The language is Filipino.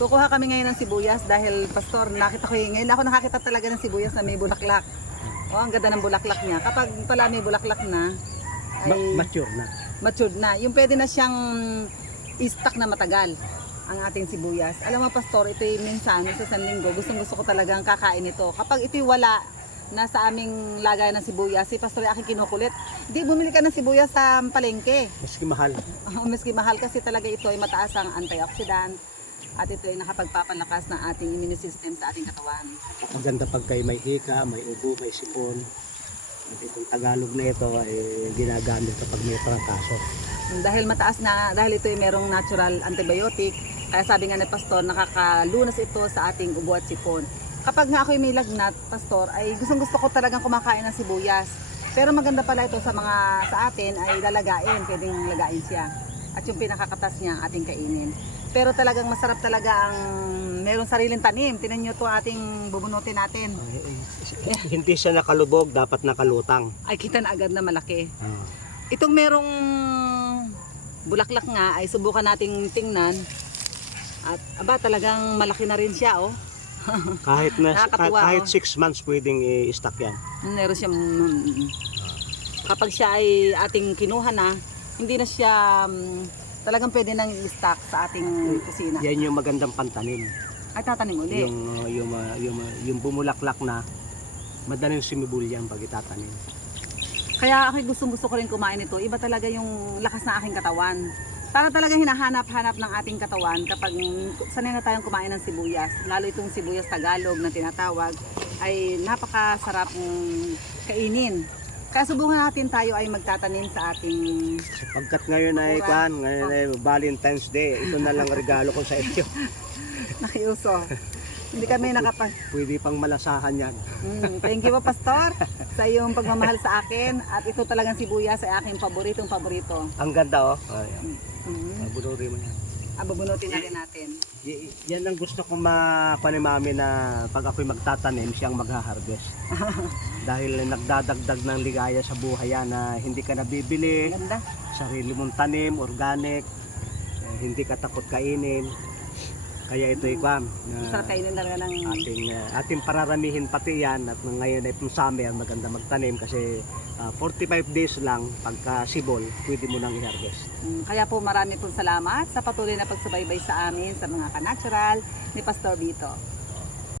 Kukuha kami ngayon ng sibuyas dahil pastor, nakita ko ngayon ako nakakita talaga ng sibuyas na may bulaklak. Oh, ang ganda ng bulaklak niya. Kapag pala may bulaklak na, ay Mature na. matured na. Yung pwede na siyang i-stock na matagal ang ating sibuyas. Alam mo pastor, ito yung minsan sa isang linggo, gustong-gusto ko talagang kakain ito. Kapag ito'y wala na sa aming lagay ng sibuyas, si pastor ay aking kinukulit. Hindi, bumili ka ng sibuyas sa palengke. Maski mahal. Maski mahal kasi talaga ito ay mataas ang antioxidant at ito ay nakapagpapalakas ng ating immune system sa ating katawan. Maganda pag kayo may hika, may ubo, may sipon. At itong Tagalog na ito ay ginagamit kapag may trangkaso. Dahil mataas na, dahil ito ay merong natural antibiotic, kaya sabi nga ni pastor, nakakalunas ito sa ating ubo at sipon. Kapag nga ako'y may lagnat, pastor, ay gustong-gusto ko talagang kumakain ng sibuyas. Pero maganda pala ito sa atin ay lalagain, pwedeng lagain siya. At yung pinakakatas niya ating kainin. Pero talagang masarap talaga ang merong sariling tanim. Tinan nyo ito ating bubunutin natin. Hindi siya nakalubog, dapat nakalutang. Ay kita na agad na malaki. Ah. Itong merong bulaklak nga ay subukan nating tingnan. At aba talagang malaki na rin siya oh. Nakakatuwa, kahit oh. 6 months pwedeng i-stock yan. Meron siyang kapag siya ay ating kinuha na, hindi na siya talagang pwede nang i-stock sa ating kusina. Yan yung magandang pantanim. Ay tatanim ulit. Yung bumulaklak na, madaling sumibol yan pag itatanim. Kaya ako gustong-gusto ko rin kumain ito. Iba talaga yung lakas ng aking katawan. Para talaga hinahanap-hanap ng ating katawan kapag sanay na tayong kumain ng sibuyas. Lalo itong sibuyas Tagalog na tinatawag ay napakasarap kainin. Kaya subukan natin tayo ay magtatanim sa ating... Sapagkat ngayon ay ngayon ay Valentine's Day, ito na lang regalo ko sa inyo. Nakiuso. Hindi kami Pwede pang malasahan yan. Thank you po pastor sa iyong pagmamahal sa akin. At ito talagang sibuyas ay aking paboritong paborito. Ang ganda oh. Bunutin mo yan. Bubunutin na rin natin. Yan ang gusto ko mapanimami na pag ako'y magtatanim, siyang magha-harvest. Dahil nagdadagdag ng ligaya sa buhay yan na hindi ka nabibili, Ganda. sarili mong tanim, organic, hindi ka takot kainin. Kaya ito ikwan Sarap kainin talaga ng... ating pararamihin pati yan at ngayon ay summer maganda magtanim kasi 45 days lang pagka sibol pwede mo nang i-harvest. Kaya po marami pong salamat sa patuloy na pagsubaybay sa amin sa mga ka-natural ni Pastor Vito.